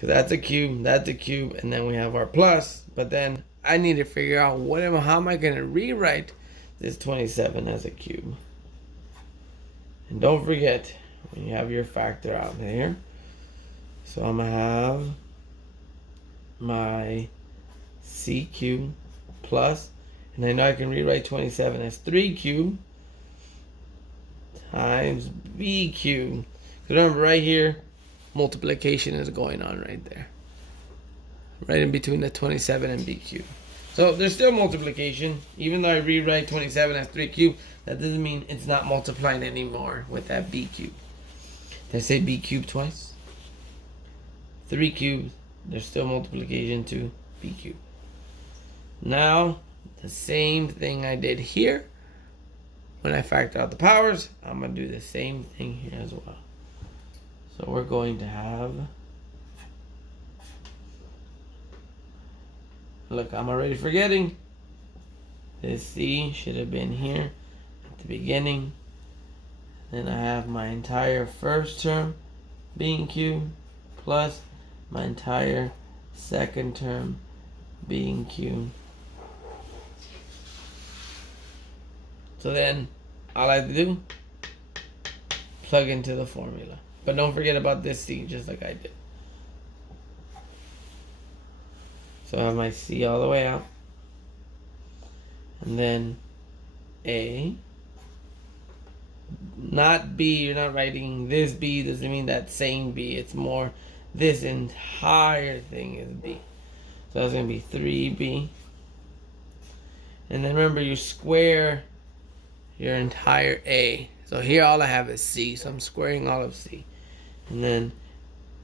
So that's a cube, and then we have our plus. But then I need to figure out how am I going to rewrite this 27 as a cube. And don't forget, when you have your factor out there, so I'm going to have my c cubed plus, and I know I can rewrite 27 as 3 cubed times b cubed. Remember, right here, multiplication is going on right there. Right in between the 27 and b cubed. So there's still multiplication. Even though I rewrite 27 as 3 cubed, that doesn't mean it's not multiplying anymore with that b cubed. Did I say b cubed twice? 3 cubed, there's still multiplication to b cubed. Now, the same thing I did here, when I factor out the powers, I'm going to do the same thing here as well. So we're going to have, look, I'm already forgetting. This c should have been here at the beginning. Then I have my entire first term being cubed plus my entire second term being cubed. So then all I have to do, plug into the formula. But don't forget about this c, just like I did. So I have my c all the way out. And then a, not b, you're not writing this b, doesn't mean that same b. It's more this entire thing is b. So that's going to be 3b. And then remember, you square your entire a. So here all I have is c, so I'm squaring all of c. And then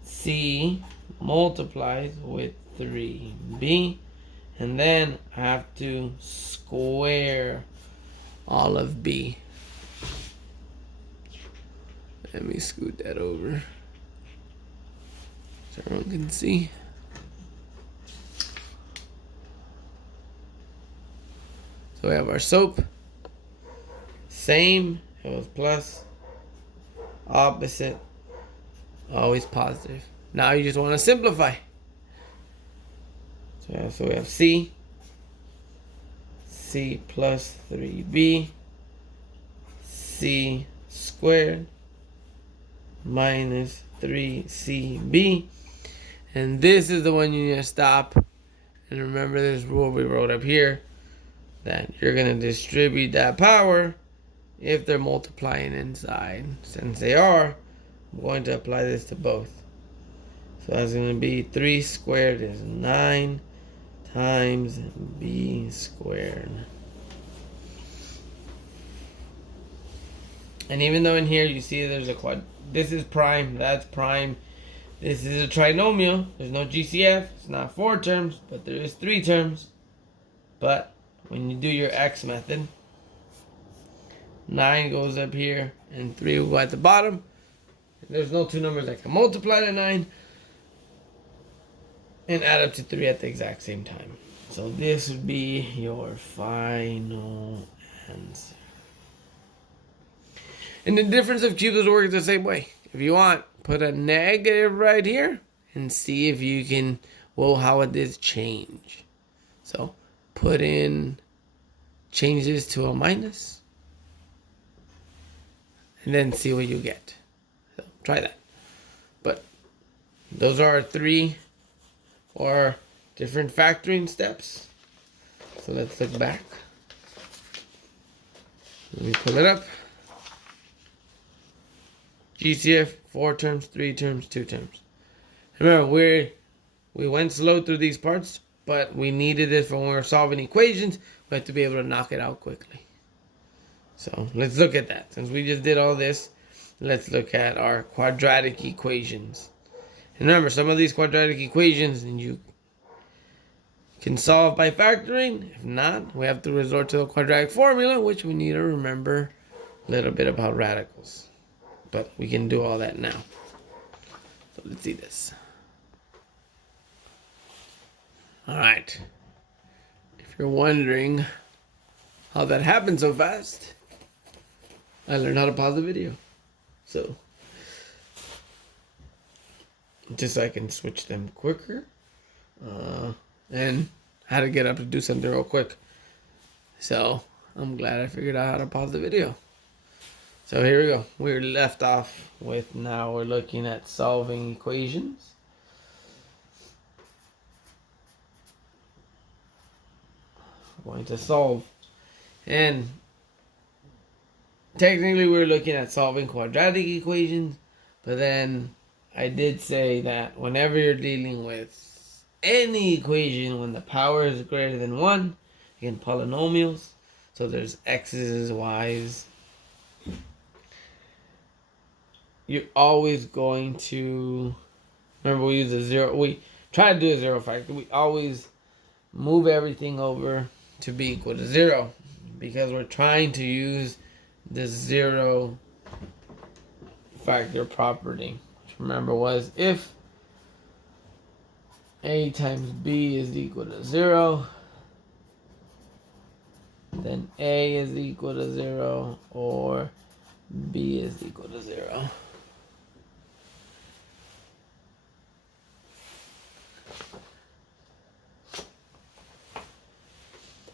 c multiplies with 3b. And then I have to square all of b. Let me scoot that over so everyone can see. So we have our soap. Same, it was plus, opposite, always positive. Now you just want to simplify. So we have c plus 3b, c squared minus 3cb. And this is the one you need to stop. And remember this rule we wrote up here, that you're going to distribute that power if they're multiplying inside. Since they are, I'm going to apply this to both. So that's going to be 3 squared is 9 times b squared. And even though in here you see there's a quad, this is prime, that's prime, this is a trinomial, there's no GCF, it's not 4 terms, but there is 3 terms. But when you do your X method, 9 goes up here and 3 will go at the bottom. There's no two numbers that can multiply to 9 and add up to 3 at the exact same time. So this would be your final answer. And the difference of cubes works the same way. If you want, put a negative right here and see if you can, well, how would this change? So put in, change this to a minus, and then see what you get. So try that. But those are our 3 or different factoring steps. So let's look back. Let me pull it up. GCF, 4 terms, 3 terms, 2 terms. Remember, we went slow through these parts, but we needed it for when we were solving equations. We have to be able to knock it out quickly. So let's look at that. Since we just did all this, let's look at our quadratic equations. And remember, some of these quadratic equations you can solve by factoring. If not, we have to resort to the quadratic formula, which we need to remember a little bit about radicals. But we can do all that now. So let's see this. All right. If you're wondering how that happened so fast, I learned how to pause the video. So just so I can switch them quicker. And I had to get up to do something real quick. So I'm glad I figured out how to pause the video. So here we go. We're left off with, now we're looking at solving equations. We're going to solve. And technically we're looking at solving quadratic equations, but then I did say that whenever you're dealing with any equation when the power is greater than 1, again, polynomials, so there's x's, y's, you're always going to, remember we use a zero, we try to do a zero factor, we always move everything over to be equal to 0, because we're trying to use the zero factor property, which remember was if a times b is equal to 0, then a is equal to 0, or b is equal to 0.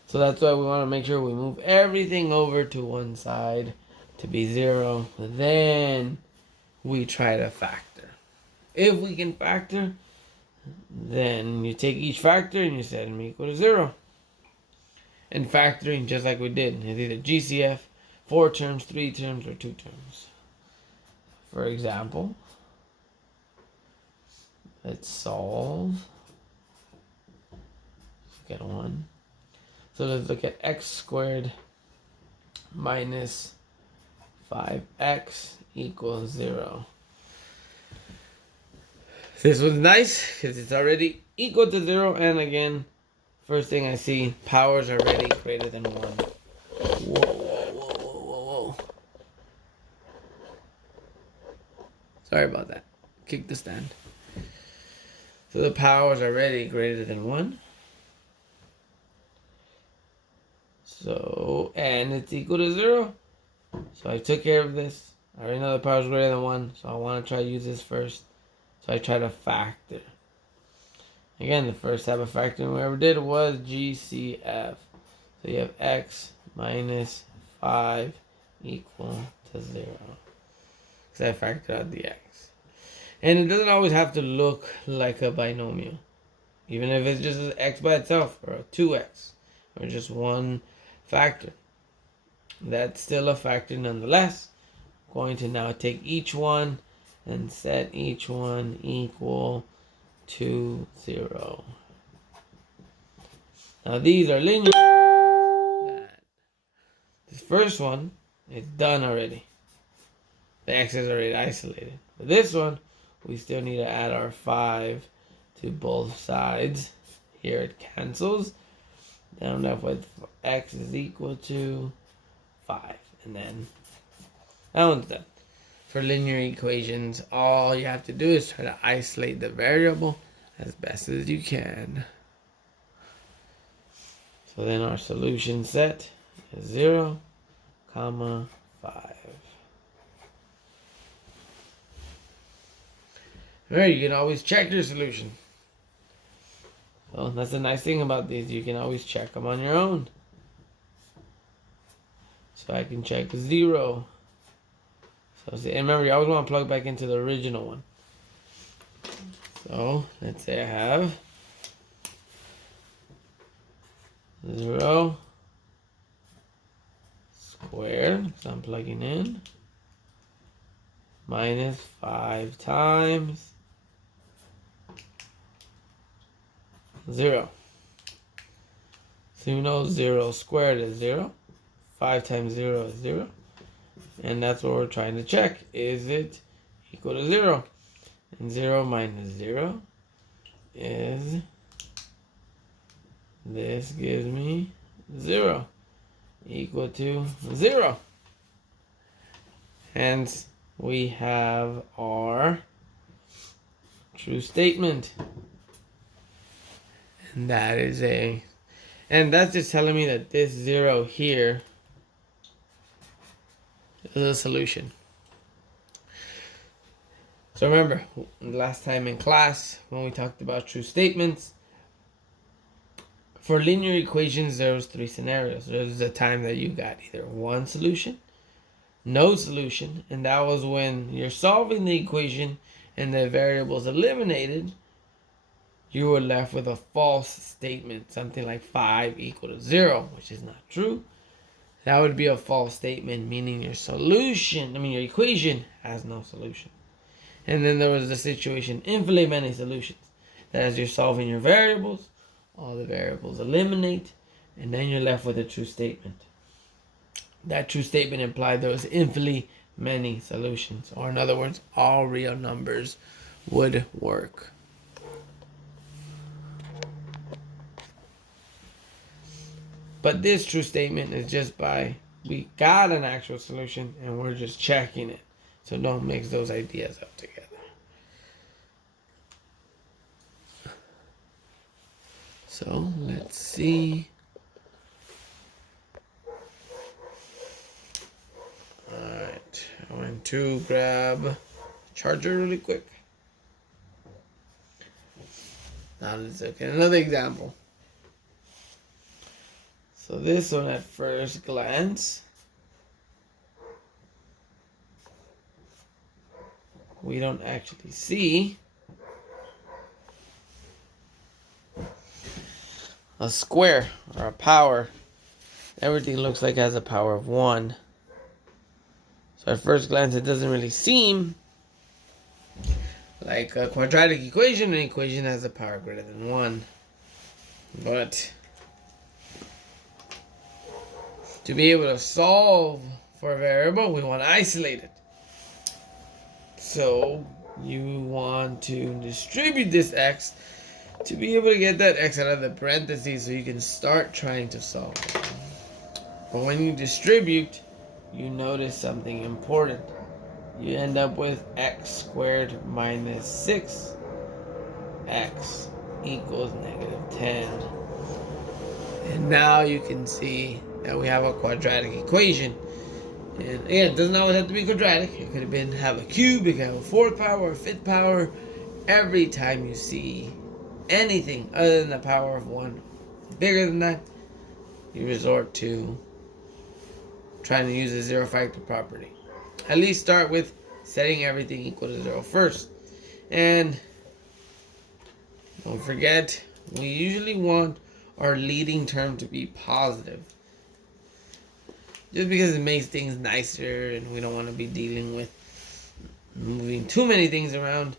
So that's why we want to make sure we move everything over to one side to be 0. Then we try to factor. If we can factor, then you take each factor and you set them equal to 0. And factoring, just like we did, is either GCF, 4 terms, 3 terms, or 2 terms. For example, let's solve. Let's get 1. So let's look at x squared minus 5x equals 0. This was nice because it's already equal to 0, and again, first thing I see, powers are already greater than 1. Whoa, whoa, whoa, whoa, whoa, whoa. Sorry about that. Kick the stand. So the powers are already greater than 1. So, and it's equal to 0. So I took care of this. I already know the power is greater than 1, so I want to try to use this first. So I try to factor. Again, the first type of factoring we ever did was GCF. So you have x minus 5 equal to 0. Because I factored out the x. And it doesn't always have to look like a binomial. Even if it's just x by itself, or a 2x, or just one factor. That's still a factor nonetheless. I'm going to now take each one and set each one equal to 0. Now these are linear. This first one is done already. The x is already isolated. But this one, we still need to add our 5 to both sides. Here it cancels. Then I'm left with x is equal to 5. And then that one's done. For linear equations, all you have to do is try to isolate the variable as best as you can. So then our solution set is 0, 5. Alright, you can always check your solution. So that's the nice thing about these. You can always check them on your own. So I can check 0. So see, and remember, you always want to plug back into the original one. So let's say I have 0 squared, so I'm plugging in, minus 5 times 0. So you know 0 squared is 0. 5 times 0 is 0. And that's what we're trying to check. Is it equal to 0? And 0 minus 0 is, this gives me 0. Equal to 0. Hence, we have our true statement. And that is and that's just telling me that this 0 here is a solution. So remember, last time in class when we talked about true statements, for linear equations there was 3 scenarios. There was a time that you got either one solution, no solution, and that was when you're solving the equation and the variables eliminated, you were left with a false statement, something like 5 equal to 0, which is not true. That would be a false statement, meaning your equation has no solution. And then there was the situation, infinitely many solutions. That as you're solving your variables, all the variables eliminate, and then you're left with a true statement. That true statement implied there was infinitely many solutions. Or in other words, all real numbers would work. But this true statement is just by we got an actual solution and we're just checking it. So don't mix those ideas up together. So let's see. Alright, I went to grab a charger really quick. Now let's look at another example. So this one at first glance, we don't actually see a square or a power. Everything looks like it has a power of 1. So at first glance it doesn't really seem like a quadratic equation. An equation has a power greater than 1. But to be able to solve for a variable, we want to isolate it. So you want to distribute this x to be able to get that x out of the parentheses so you can start trying to solve it. But when you distribute, you notice something important. You end up with x squared minus 6x equals -10. And now you can see that we have a quadratic equation. And again, it doesn't always have to be quadratic. It could have a cube, it could have a 4th power or 5th power. Every time you see anything other than the power of 1 bigger than that, you resort to trying to use the zero factor property. At least start with setting everything equal to 0 first. And don't forget, we usually want our leading term to be positive. Just because it makes things nicer and we don't want to be dealing with moving too many things around.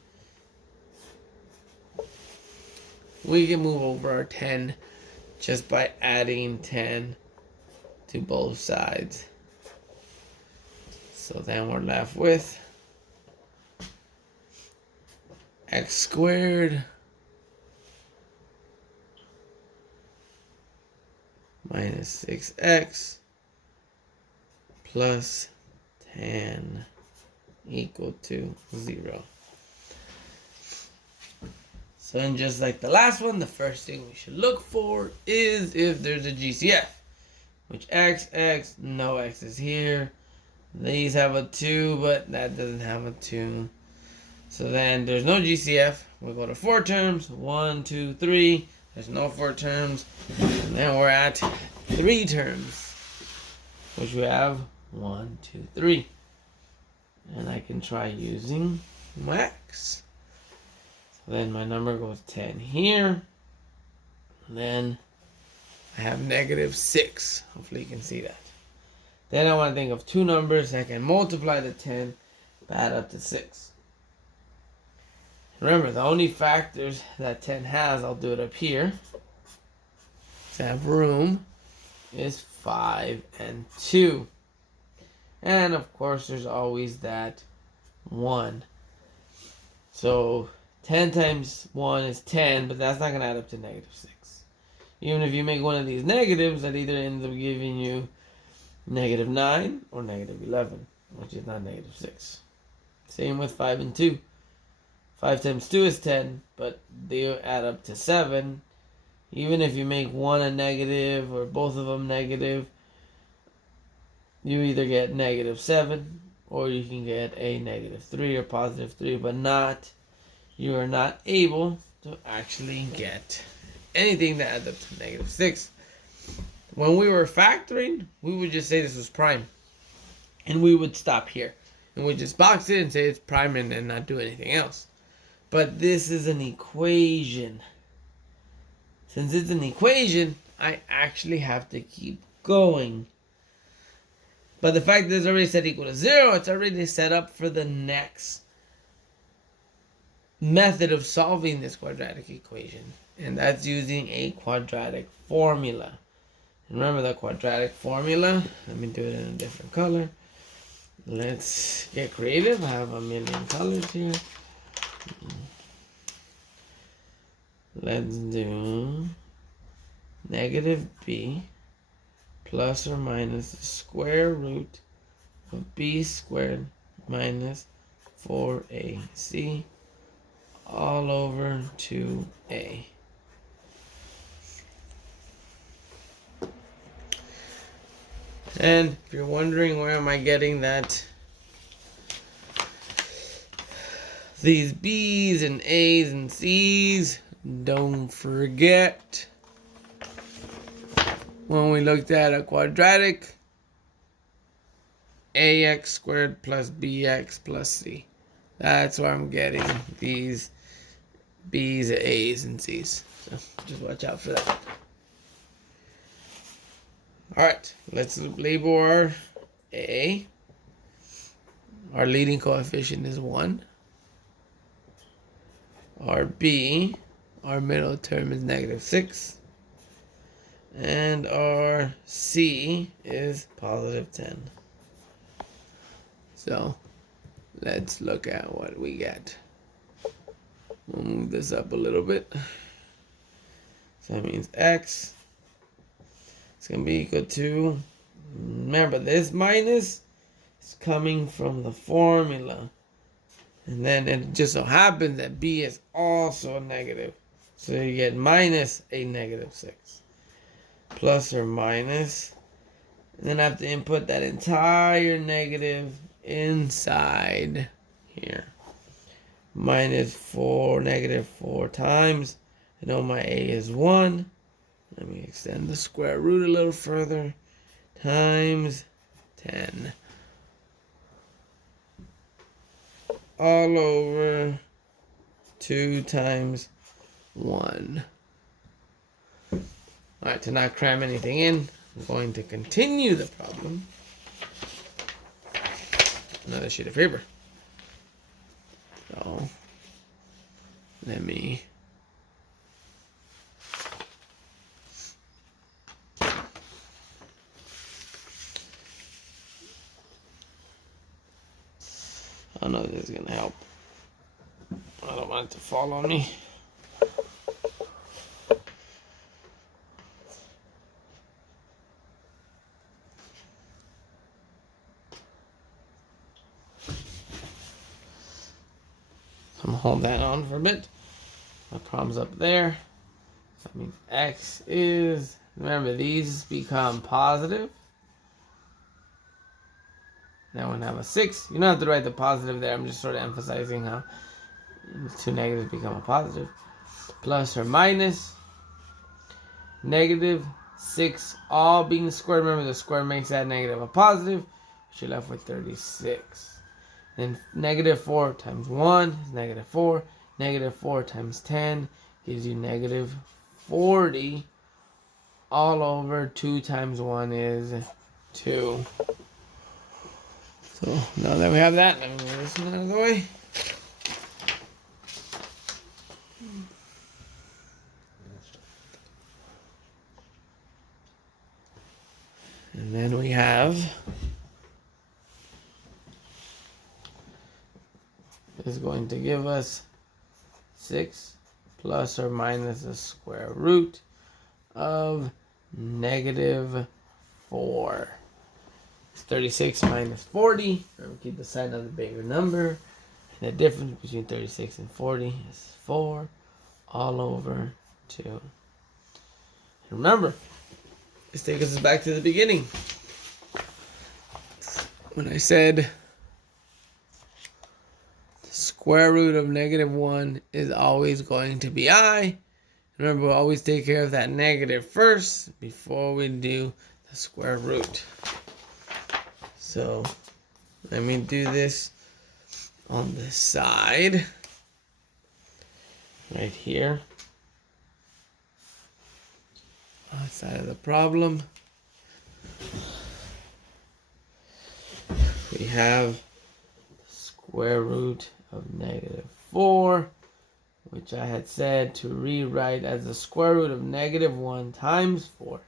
We can move over our 10 just by adding 10 to both sides. So then we're left with x squared minus 6x plus 10 equal to 0. So then, just like the last one, the first thing we should look for is if there's a GCF. Which x, no x is here. These have a 2, but that doesn't have a 2. So then there's no GCF. We'll go to 4 terms. 1, 2, 3. There's no 4 terms. And then we're at 3 terms. Which we have 1, 2, 3. And I can try using max. So then my number goes 10 here. And then I have -6. Hopefully you can see that. Then I want to think of 2 numbers that can multiply the 10 but add up to 6. Remember, the only factors that 10 has, I'll do it up here, so I have room, is 5 and 2. And of course there's always that 1. So 10 times 1 is 10, but that's not going to add up to -6. Even if you make one of these negatives, that either ends up giving you -9 or -11, which is not -6. Same with 5 and 2. 5 times 2 is 10, but they add up to 7. Even if you make one a negative or both of them negative, you either get -7 or you can get a -3 or +3, but you are not able to actually get anything that adds up to -6. When we were factoring, we would just say this was prime, and we would stop here, and we'd just box it and say it's prime and then not do anything else. But this is an equation. Since it's an equation, I actually have to keep going. But the fact that it's already set equal to 0, it's already set up for the next method of solving this quadratic equation. And that's using a quadratic formula. And remember the quadratic formula? Let me do it in a different color. Let's get creative. I have a million colors here. Let's do -b plus or minus the square root of b squared minus 4ac all over 2a. And if you're wondering where am I getting that, these b's and a's and c's, don't forget when we looked at a quadratic, ax squared plus bx plus c. That's where I'm getting these b's, a's, and c's. So just watch out for that. Alright, let's label our a. Our leading coefficient is 1. Our b, our middle term is -6. And our c is +10. So let's look at what we get. We'll move this up a little bit. So that means x is going to be equal to, remember this minus is coming from the formula. And then it just so happens that b is also a negative. So you get minus a -6. Plus or minus. And then I have to input that entire negative inside here. -4 times. I know my a is 1. Let me extend the square root a little further. Times 10. All over 2 times 1. Alright, to not cram anything in, I'm going to continue the problem. Another sheet of paper. So, let me I know this is going to help. I don't want it to fall on me. I'm going to hold that on for a bit. My problem's up there. That means x is, remember these become positive. Now we're going to have a 6. You don't have to write the positive there. I'm just sort of emphasizing how two negatives become a positive. Plus or minus. -6 all being squared. Remember the square makes that negative a positive. You're left with 36. Then -4 times 1 is -4. -4 times 10 gives you -40. All over 2 times 1 is 2. So now that we have that, let me move this one out of the way. And then we have is going to give us 6 plus or minus the square root of -4. It's 36 minus 40. Remember, keep the sign of the bigger number. And the difference between 36 and 40 is 4 all over 2. And remember, this takes us back to the beginning. When I said square root of -1 is always going to be I. Remember, we'll always take care of that negative first before we do the square root. So let me do this on the side right here, outside of the problem. We have the square root of -4, which I had said to rewrite as the square root of -1 times 4,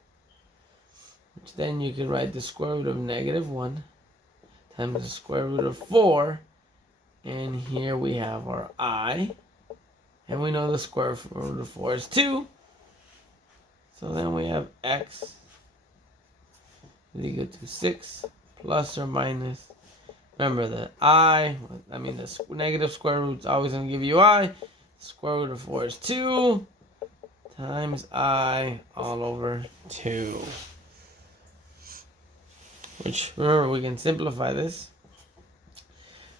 which then you can write the square root of -1 times the square root of 4, and here we have our I, and we know the square root of 4 is 2, so then we have x is equal to 6 plus or minus, remember the the negative square root is always going to give you I, square root of 4 is 2 times I all over 2. Which, remember, we can simplify this.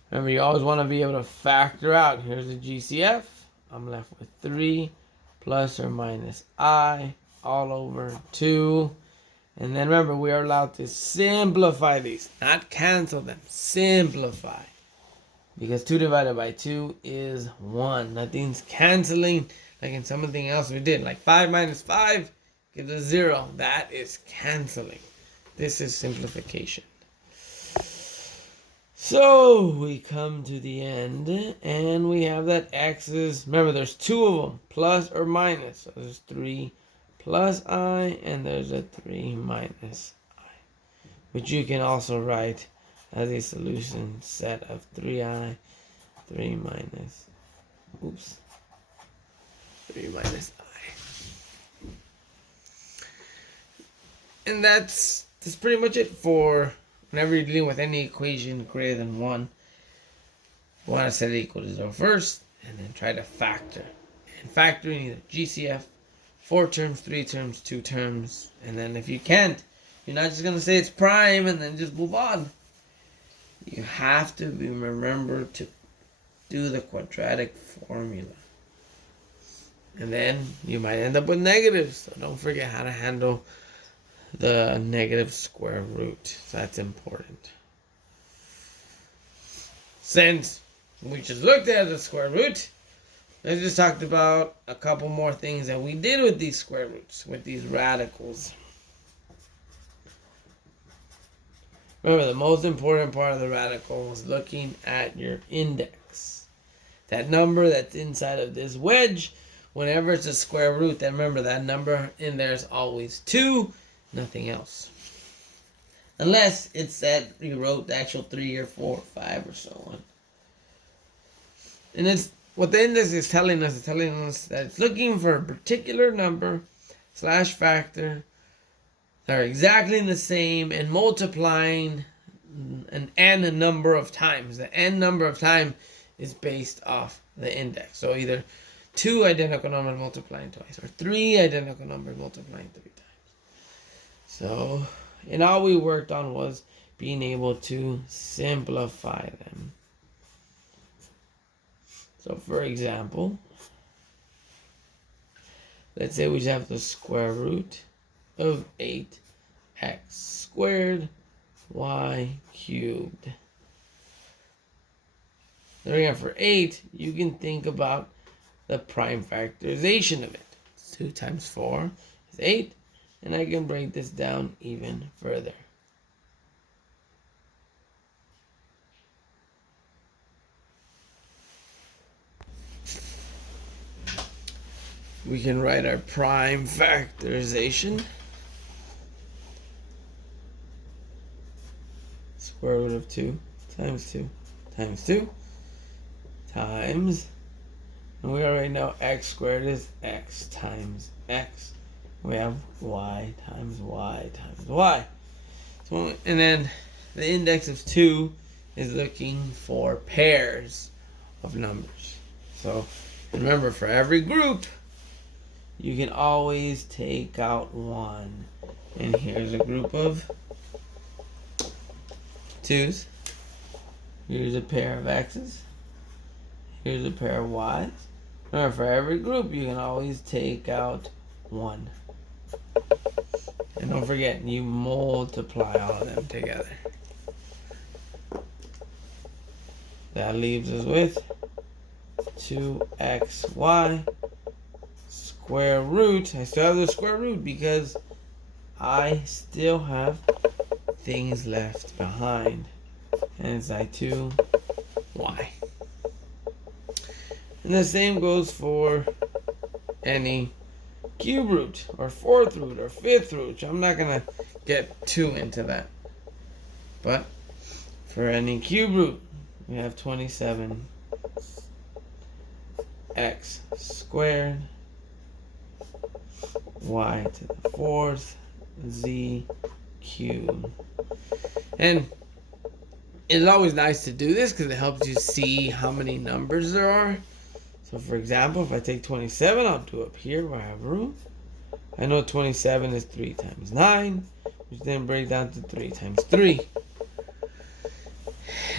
Remember, you always want to be able to factor out. Here's the GCF. I'm left with 3 plus or minus I all over 2. And then remember, we are allowed to simplify these, not cancel them. Simplify. Because 2 divided by 2 is 1. Nothing's canceling like in something else we did. Like 5 minus 5 gives us 0. That is canceling. This is simplification. So we come to the end and we have that x is, remember there's 2 of them, plus or minus. So there's 3 plus I and there's a 3 minus I, which you can also write as a solution set of 3i, 3 minus I. And that's pretty much it for whenever you're dealing with any equation greater than 1. You want to set it equal to 0 first, and then try to factor. And factoring either GCF, 4 terms, 3 terms, 2 terms, and then if you can't, you're not just going to say it's prime and then just move on. You have to remember to do the quadratic formula. And then you might end up with negatives, so don't forget how to handle the negative square root. So that's important. Since we just looked at the square root, let's just talk about a couple more things that we did with these square roots, with these radicals. Remember, the most important part of the radical is looking at your index. That number that's inside of this wedge, whenever it's a square root, then remember that number in there is always 2. Nothing else. Unless it's that you wrote the actual 3 or 4 or 5 or so on. And it's what the index is telling us that it's looking for a particular number / factor that are exactly the same and multiplying an n number of times. The n number of time is based off the index. So either 2 identical numbers multiplying twice or 3 identical numbers multiplying 3 times. So, and all we worked on was being able to simplify them. So, for example, let's say we have the square root of 8x squared y cubed. There we go. For 8, you can think about the prime factorization of it. 2 times 4 is 8. And I can break this down even further. We can write our prime factorization. Square root of 2 times 2 times 2 times, and we already know x squared is x times x. We have y times y times y. So, and then the index of 2 is looking for pairs of numbers. So remember, for every group, you can always take out 1. And here's a group of 2's. Here's a pair of x's. Here's a pair of y's. Remember, for every group, you can always take out 1. And don't forget, you multiply all of them together. That leaves us with 2xy square root. I still have the square root because I still have things left behind. And it's like 2y. And the same goes for any cube root or fourth root or fifth root. I'm not going to get too into that. But for any cube root, we have 27x squared y to the 4th z cubed. And it's always nice to do this because it helps you see how many numbers there are. So for example, if I take 27, I'll do up here where I have room. I know 27 is 3 times 9, which then breaks down to 3 times 3.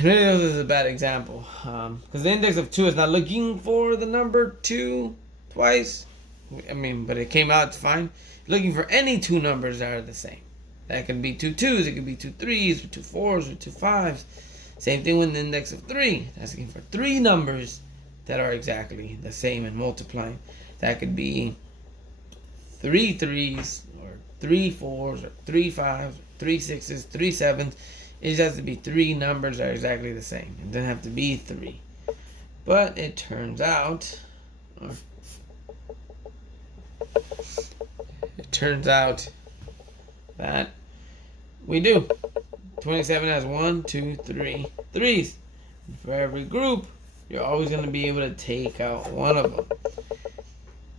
And I know this is a bad example, because the index of 2 is not looking for the number 2 twice. But it came out fine. Looking for any 2 numbers that are the same. That can be 2 2s, it could be 2 3s, or 2 4s, or 2 5s. Same thing with the index of 3. That's looking for 3 numbers that are exactly the same and multiplying. That could be 3 3s, or 3 4s, or 3 5s, or 3 6s, 3 7s. It just has to be 3 numbers that are exactly the same. It doesn't have to be 3. But it turns out, that we do. 27 has 1, 2, 3 3s. For every group, you're always going to be able to take out one of them.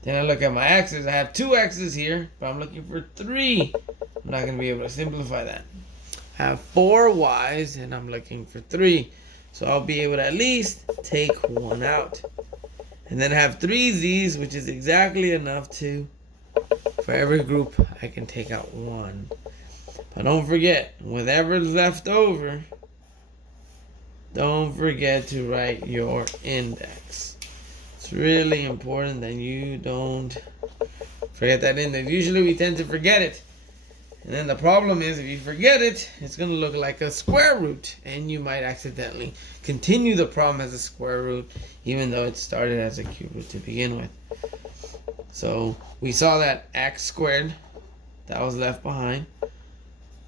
Then I look at my x's. I have 2 x's here, but I'm looking for 3. I'm not going to be able to simplify that. I have 4 y's, and I'm looking for 3. So I'll be able to at least take 1 out. And then I have 3 z's, which is exactly enough to, for every group, I can take out 1. But don't forget, whatever's left over, don't forget to write your index. It's really important that you don't forget that index. Usually we tend to forget it. And then the problem is, if you forget it, it's going to look like a square root. And you might accidentally continue the problem as a square root, even though it started as a cube root to begin with. So we saw that x squared, that was left behind.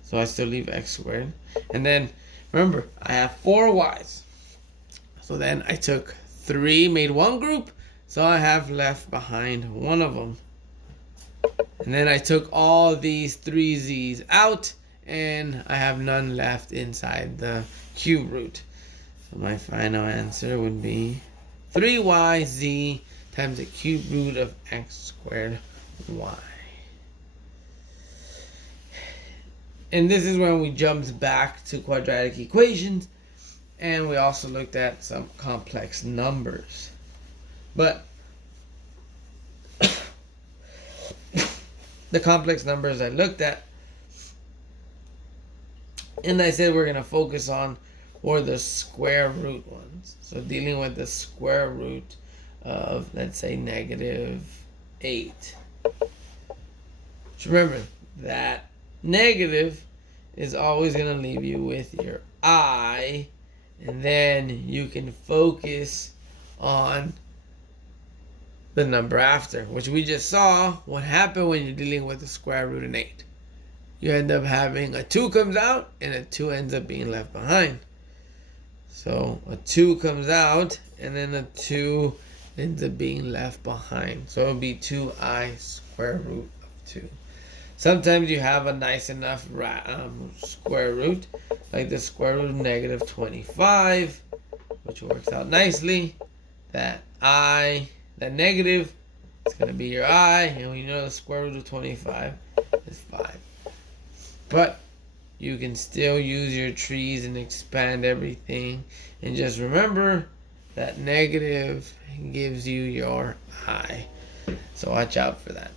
So I still leave x squared. And then, remember, I have 4 y's. So then I took 3, made one group. So I have left behind one of them. And then I took all these 3 z's out. And I have none left inside the cube root. So my final answer would be 3yz times the cube root of x squared y. And this is when we jumped back to quadratic equations, and we also looked at some complex numbers. But the complex numbers I looked at, and I said we're going to focus on, were the square root ones. So dealing with the square root of, let's say, -8. Just remember that negative is always going to leave you with your I, and then you can focus on the number after, which we just saw what happened when you're dealing with the square root of 8. You end up having a 2 comes out, and a 2 ends up being left behind. So a 2 comes out, and then a 2 ends up being left behind. So it would be 2i square root of 2. Sometimes you have a nice enough square root, like the square root of -25, which works out nicely. That negative is going to be your I, and we know the square root of 25 is 5. But you can still use your trees and expand everything. And just remember that negative gives you your I. So watch out for that.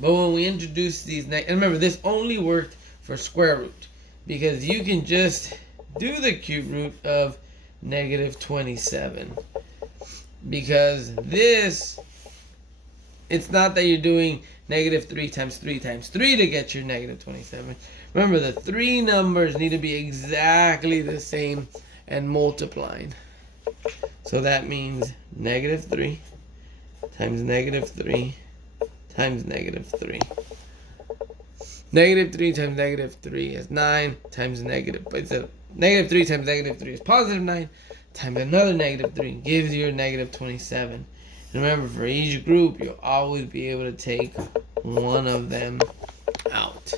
But when we introduce these, and remember, this only worked for square root, because you can just do the cube root of -27. because this, it's not that you're doing negative 3 times 3 times 3 to get your negative 27. Remember, the three numbers need to be exactly the same and multiplying. So that means negative 3 times negative 3 times negative 3. Negative 3 times negative 3 is 9 times negative. It's a negative 3 times negative 3 is positive 9 times another negative 3 gives you a negative 27. And remember, for each group, you'll always be able to take one of them out.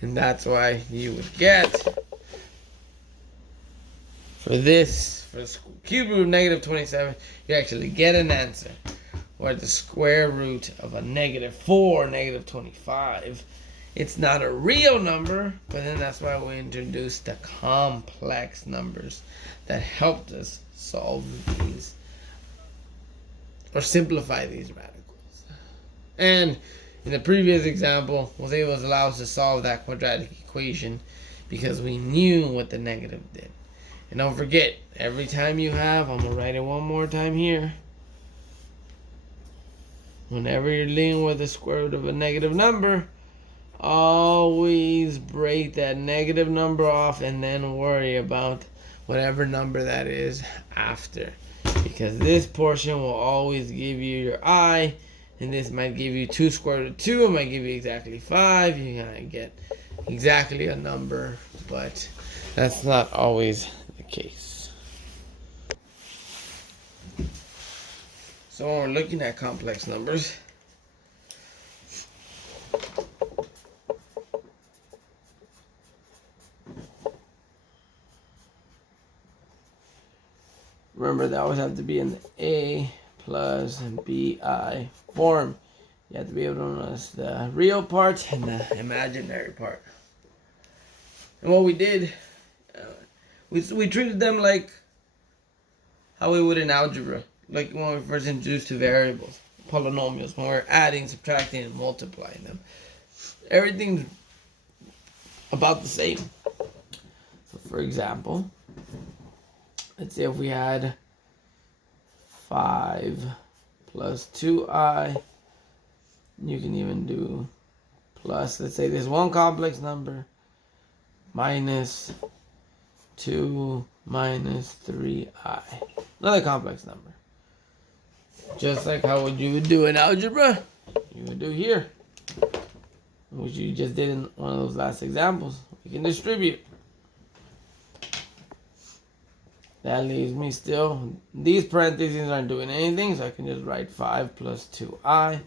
And that's why you would get, for this, for the cube root of negative 27, you actually get an answer. Or the square root of a negative 4, negative 25. It's not a real number, but then that's why we introduced the complex numbers that helped us solve these, or simplify these radicals. And in the previous example, was able to allow us to solve that quadratic equation because we knew what the negative did. And don't forget, every time you have, I'm going to write it one more time here. Whenever you're dealing with the square root of a negative number, always break that negative number off and then worry about whatever number that is after. Because this portion will always give you your I, and this might give you 2 square root of 2, it might give you exactly 5. You're going to get exactly a number, but that's not always the case. So when we're looking at complex numbers, remember, they always have to be in the A plus BI form. You have to be able to notice the real part and the imaginary part. And what we did, we treated them like how we would in algebra. Like when we first introduced to variables, polynomials, when we're adding, subtracting, and multiplying them. Everything's about the same. So for example, let's say if we had 5 plus 2i, you can even do plus, let's say there's one complex number, minus 2 minus 3i. Another complex number. Just like how you would do in algebra, you would do here. Which you just did in one of those last examples. We can distribute. That leaves me still, these parentheses aren't doing anything, so I can just write 5 plus 2i,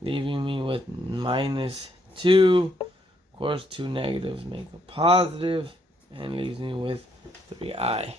leaving me with minus 2. Of course, 2 negatives make a positive, and leaves me with 3i.